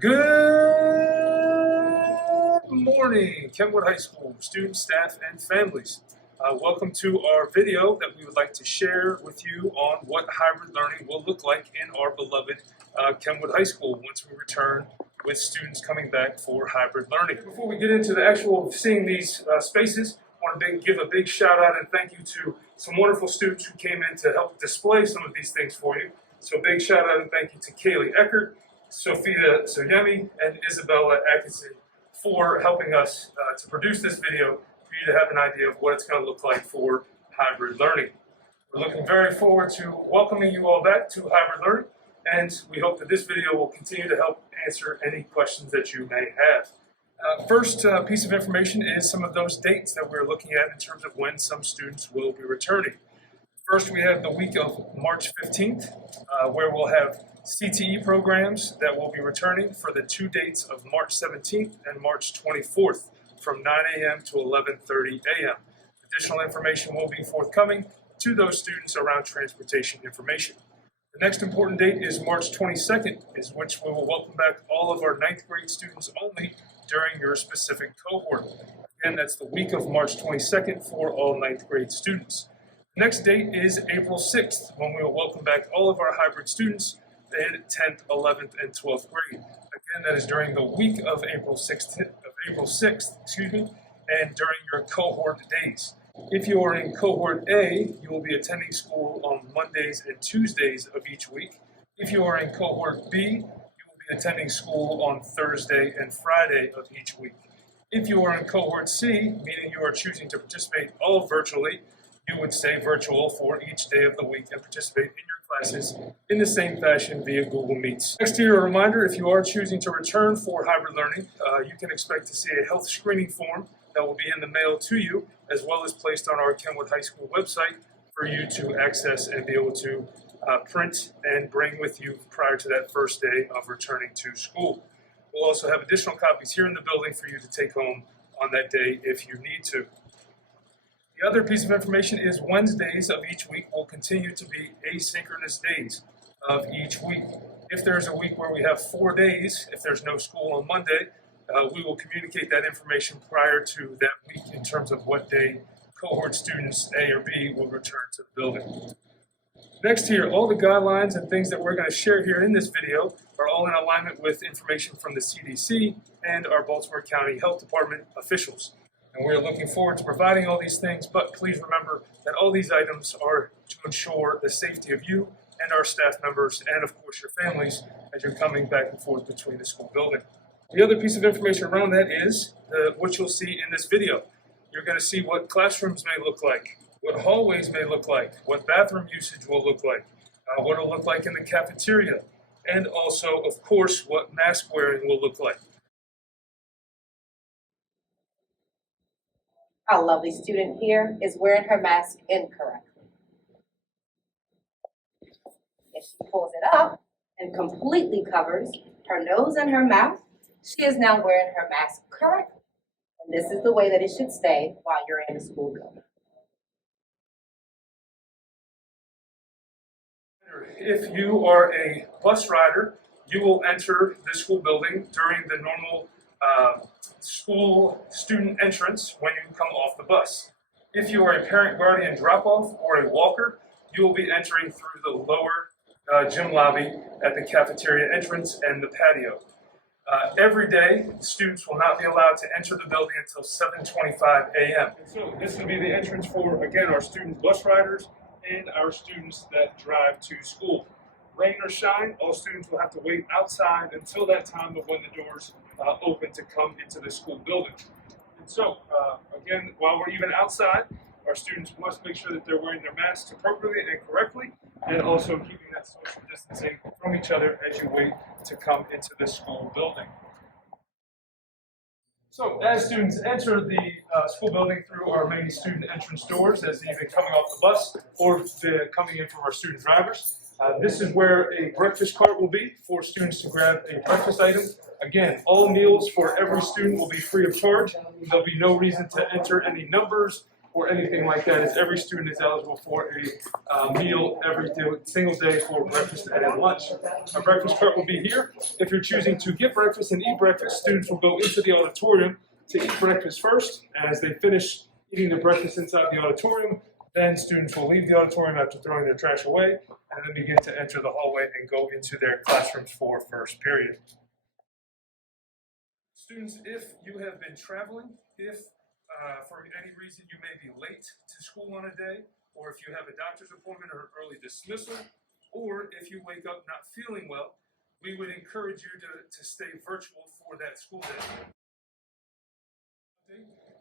Good morning, Kenwood High School students, staff, and families. Welcome to our video that we would like to share with you on what hybrid learning will look like in our beloved Kenwood High School once we return with students coming back for hybrid learning. Before we get into the actual seeing these spaces, I want to give a big shout out and thank you to some wonderful students who came in to help display some of these things for you. So big shout out and thank you to Kaylee Eckert, Sophia Soyemi, and Isabella Atkinson for helping us to produce this video for you to have an idea of what it's going to look like for hybrid learning. We're looking very forward to welcoming you all back to hybrid learning, and we hope that this video will continue to help answer any questions that you may have. First piece of information is some of those dates that we're looking at in terms of when some students will be returning. First, we have the week of March 15th, where we'll have CTE programs that will be returning for the 2 dates of March 17th and March 24th from 9 a.m. to 11:30 a.m. Additional information will be forthcoming to those students around transportation information. The next important date is March 22nd, is which we will welcome back all of our 9th grade students only during your specific cohort. Again, that's the week of March 22nd for all 9th grade students. The next date is April 6th, when we will welcome back all of our hybrid students in 10th, 11th, and 12th grade. Again, that is during the week of April 6th, and during your cohort days. If you are in cohort A, you will be attending school on Mondays and Tuesdays of each week. If you are in cohort B, you will be attending school on Thursday and Friday of each week. If you are in cohort C, meaning you are choosing to participate all virtually, you would stay virtual for each day of the week and participate in your classes in the same fashion via Google Meets. Next here, a reminder, if you are choosing to return for hybrid learning, you can expect to see a health screening form that will be in the mail to you, as well as placed on our Kenwood High School website for you to access and be able to print and bring with you prior to that first day of returning to school. We'll also have additional copies here in the building for you to take home on that day if you need to. The other piece of information is Wednesdays of each week will continue to be asynchronous days of each week. If there's a week where we have 4 days, if there's no school on Monday, we will communicate that information prior to that week in terms of what day cohort students A or B will return to the building. Next here, all the guidelines and things that we're going to share here in this video are all in alignment with information from the CDC and our Baltimore County Health Department officials. And we're looking forward to providing all these things, but please remember that all these items are to ensure the safety of you and our staff members and, of course, your families as you're coming back and forth between the school building. The other piece of information around that is what you'll see in this video. You're going to see what classrooms may look like, what hallways may look like, what bathroom usage will look like, what it'll look like in the cafeteria, and also, of course, what mask wearing will look like. Our lovely student here is wearing her mask incorrectly. If she pulls it up and completely covers her nose and her mouth, she is now wearing her mask correctly. And this is the way that it should stay while you're in the school building. If you are a bus rider, you will enter the school building during the normal school student entrance when you come off the bus. If you are a parent guardian drop-off or a walker, you will be entering through the lower gym lobby at the cafeteria entrance and the patio. Every day, students will not be allowed to enter the building until 7:25 a.m. So this will be the entrance for, again, our student bus riders and our students that drive to school. Rain or shine, all students will have to wait outside until that time of when the doors open to come into the school building. And so, again, while we're even outside, our students must make sure that they're wearing their masks appropriately and correctly, and also keeping that social distancing from each other as you wait to come into the school building. So, as students enter the school building through our main student entrance doors, as either coming off the bus or coming in from our student drivers, this is where a breakfast cart will be for students to grab a breakfast item. Again, all meals for every student will be free of charge. There'll be no reason to enter any numbers, or anything like that, as every student is eligible for a meal every single day for breakfast and lunch. Our breakfast cart will be here. If you're choosing to get breakfast and eat breakfast, students will go into the auditorium to eat breakfast first. As they finish eating their breakfast inside the auditorium, then students will leave the auditorium after throwing their trash away, and then begin to enter the hallway and go into their classrooms for first period. Students, if you have been traveling, if for any reason you may be late to school on a day, or if you have a doctor's appointment or early dismissal, or if you wake up not feeling well, we would encourage you to stay virtual for that school day.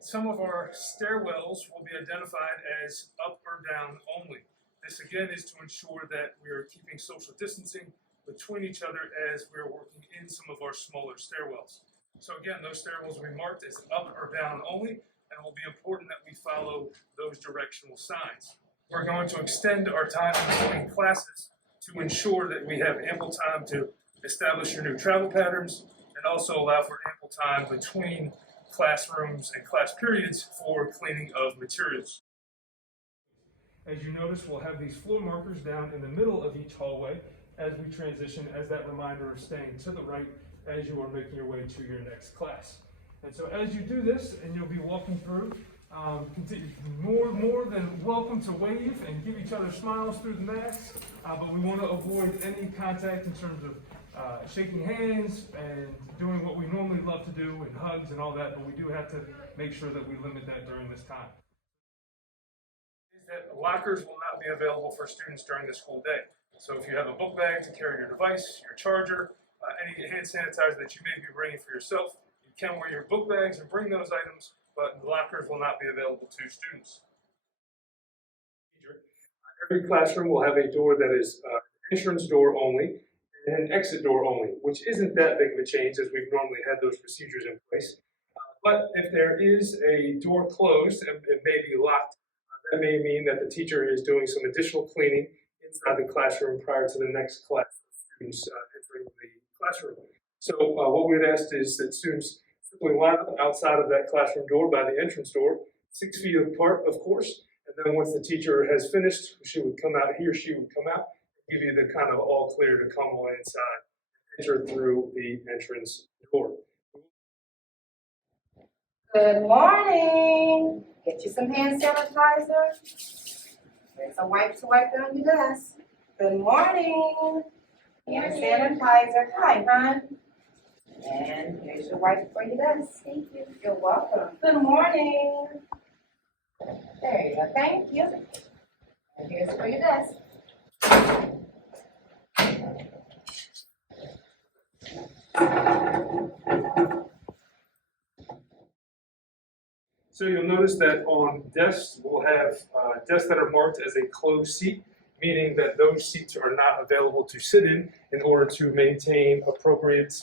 Some of our stairwells will be identified as up or down only. This again is to ensure that we are keeping social distancing between each other as we're working in some of our smaller stairwells. So again, those stairwells will be marked as up or down only, and it will be important that we follow those directional signs. We're going to extend our time between classes to ensure that we have ample time to establish your new travel patterns and also allow for ample time between classrooms and class periods for cleaning of materials. As you notice, we'll have these floor markers down in the middle of each hallway as we transition, as that reminder of staying to the right as you are making your way to your next class. And so as you do this, and you'll be walking through, more than welcome to wave and give each other smiles through the masks, but we want to avoid any contact in terms of shaking hands and doing what we normally love to do and hugs and all that, but we do have to make sure that we limit that during this time. Is that lockers will not be available for students during the school day. So if you have a book bag to carry your device, your charger, any hand sanitizer that you may be bringing for yourself, you can wear your book bags and bring those items, but the lockers will not be available to students. Every classroom will have a door that is entrance door only and an exit door only, which isn't that big of a change as we've normally had those procedures in place. But if there is a door closed and it may be locked, that may mean that the teacher is doing some additional cleaning inside the classroom prior to the next class of students entering the classroom. So what we'd ask is that students simply line up outside of that classroom door by the entrance door, 6 feet apart, of course, and then once the teacher has finished, he or she would come out, give you the kind of all clear to come on inside, enter through the entrance door. Good morning. Get you some hand sanitizer. There's some wipes to wipe down your desk. Good morning. Hand sanitizer. Hi, hon. And here's your wipe for your desk. Thank you. You're welcome. Good morning. There you go. Thank you. And here's for your desk. So you'll notice that on desks, we'll have desks that are marked as a closed seat, meaning that those seats are not available to sit in order to maintain appropriate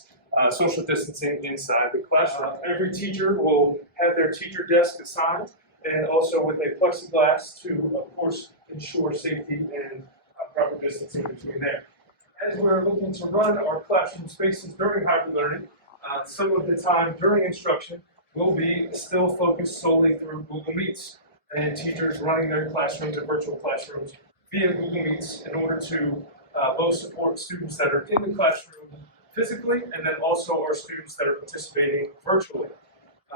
social distancing inside the classroom. Every teacher will have their teacher desk assigned, and also with a plexiglass to, of course, ensure safety and proper distancing between there. As we're looking to run our classroom spaces during hybrid learning, some of the time during instruction will be still focused solely through Google Meets, and teachers running their classrooms and virtual classrooms via Google Meets in order to both support students that are in the classroom physically and then also our students that are participating virtually.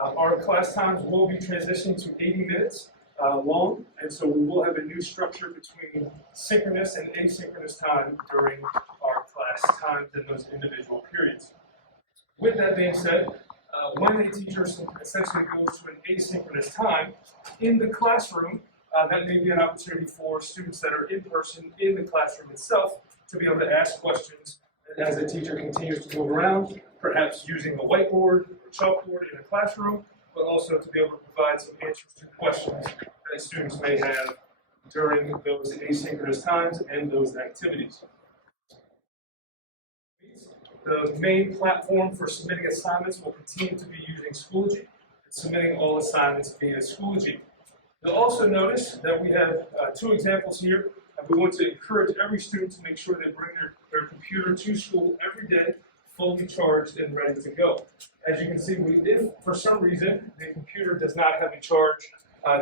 Our class times will be transitioning to 80 minutes long, and so we will have a new structure between synchronous and asynchronous time during our class times in those individual periods. With that being said, when a teacher essentially goes to an asynchronous time in the classroom, that may be an opportunity for students that are in person in the classroom itself to be able to ask questions as the teacher continues to move around, perhaps using the whiteboard or chalkboard in the classroom, but also to be able to provide some answers to questions that students may have during those asynchronous times and those activities. The main platform for submitting assignments will continue to be using Schoology, and submitting all assignments via Schoology. You'll also notice that we have two examples here. We want to encourage every student to make sure they bring their computer to school every day, fully charged and ready to go. As you can see, if for some reason the computer does not have a charge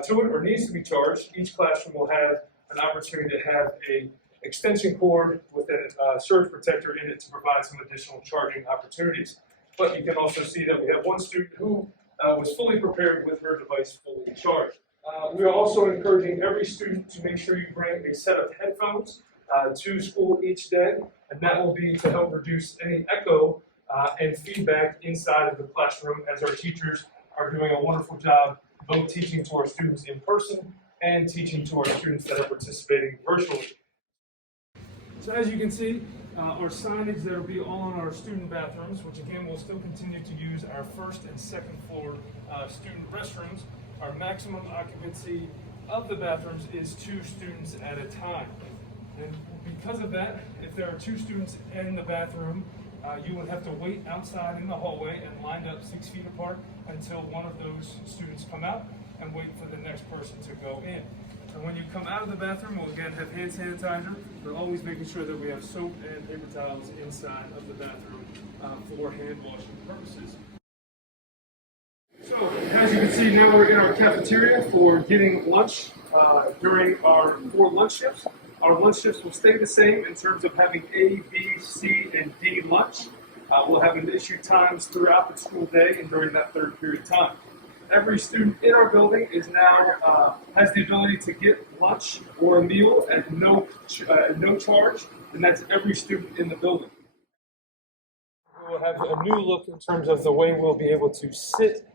to it or needs to be charged, each classroom will have an opportunity to have a extension cord with a surge protector in it to provide some additional charging opportunities. But you can also see that we have one student who was fully prepared with her device fully charged. We are also encouraging every student to make sure you bring a set of headphones to school each day, and that will be to help reduce any echo and feedback inside of the classroom, as our teachers are doing a wonderful job both teaching to our students in person and teaching to our students that are participating virtually. So as you can see, our signage that will be all in our student bathrooms, which again will still continue to use our first and second floor student restrooms. Our maximum occupancy of the bathrooms is 2 students at a time. And because of that, if there are 2 students in the bathroom, you would have to wait outside in the hallway and line up 6 feet apart until one of those students come out and wait for the next person to go in. And when you come out of the bathroom, we'll again have hand sanitizer. We're always making sure that we have soap and paper towels inside of the bathroom for hand washing purposes. So, as you can see, now we're in our cafeteria for getting lunch during our 4 lunch shifts. Our lunch shifts will stay the same in terms of having A, B, C, and D lunch. We'll have an issued times throughout the school day and during that 3rd period time. Every student in our building is now has the ability to get lunch or a meal at no charge, and that's every student in the building. We will have a new look in terms of the way we'll be able to sit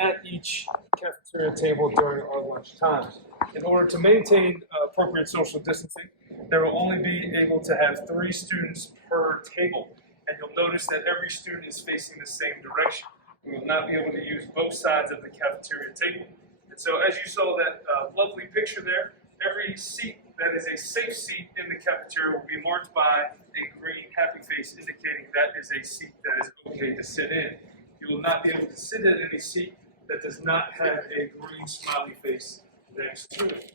at each cafeteria table during our lunch times. In order to maintain appropriate social distancing, there will only be able to have 3 students per table, and you'll notice that every student is facing the same direction. We will not be able to use both sides of the cafeteria table. And so as you saw that lovely picture there, every seat that is a safe seat in the cafeteria will be marked by a green happy face indicating that is a seat that is okay to sit in. You will not be able to sit at any seat that does not have a green smiley face next to it.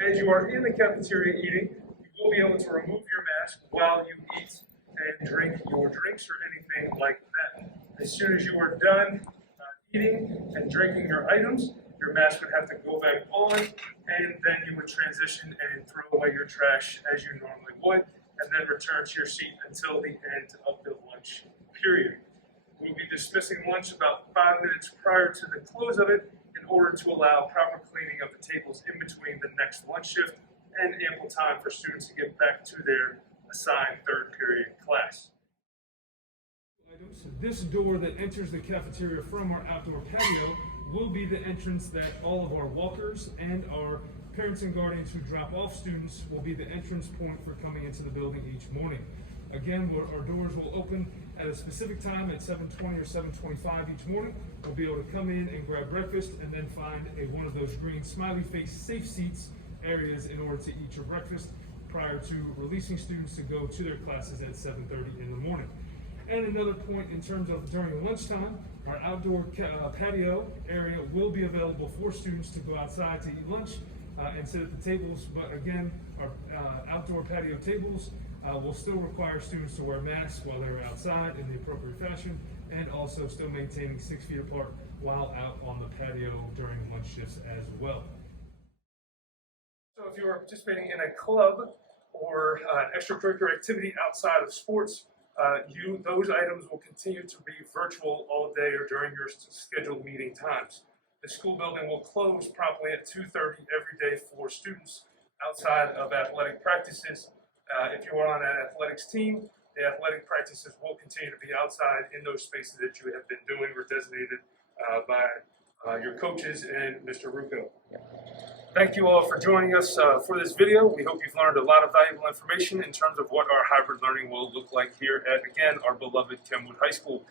As you are in the cafeteria eating, you will be able to remove your mask while you eat and drink your drinks or anything like that. As soon as you are done eating and drinking your items, your mask would have to go back on, and then you would transition and throw away your trash as you normally would, and then return to your seat until the end of the lunch period. We'll be dismissing lunch about 5 minutes prior to the close of it in order to allow proper cleaning of the tables in between the next lunch shift and ample time for students to get back to their assigned 3rd period class. This door that enters the cafeteria from our outdoor patio will be the entrance that all of our walkers and our parents and guardians who drop off students will be the entrance point for coming into the building each morning. Again, our doors will open at a specific time at 7:20 or 7:25 each morning. We'll be able to come in and grab breakfast and then find one of those green smiley face safe seats areas in order to eat your breakfast prior to releasing students to go to their classes at 7:30 in the morning. And another point in terms of during lunchtime, our outdoor patio area will be available for students to go outside to eat lunch and sit at the tables. But again, our outdoor patio tables will still require students to wear masks while they're outside in the appropriate fashion, and also still maintaining 6 feet apart while out on the patio during lunch shifts as well. So if you are participating in a club or extracurricular activity outside of sports, those items will continue to be virtual all day or during your scheduled meeting times. The school building will close promptly at 2:30 every day for students outside of athletic practices. If you are on an athletics team, the athletic practices will continue to be outside in those spaces that you have been doing or designated by your coaches and Mr. Rucco. Thank you all for joining us for this video. We hope you've learned a lot of valuable information in terms of what our hybrid learning will look like here at, again, our beloved Kenwood High School.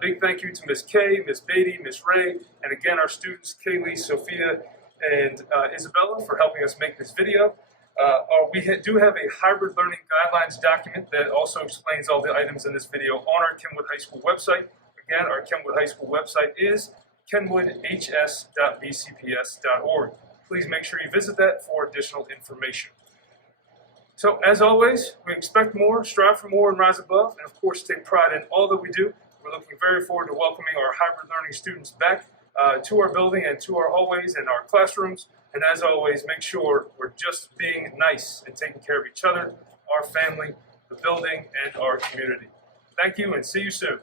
Big thank you to Ms. Kay, Ms. Beatty, Ms. Ray, and again our students, Kaylee, Sophia, and Isabella for helping us make this video. We do have a hybrid learning guidelines document that also explains all the items in this video on our Kenwood High School website. Again, our Kenwood High School website is kenwoodhs.bcps.org. Please make sure you visit that for additional information. So, as always, we expect more, strive for more, and rise above, and of course, take pride in all that we do. We're looking very forward to welcoming our hybrid learning students back to our building and to our hallways and our classrooms. And as always, make sure we're just being nice and taking care of each other, our family, the building, and our community. Thank you and see you soon.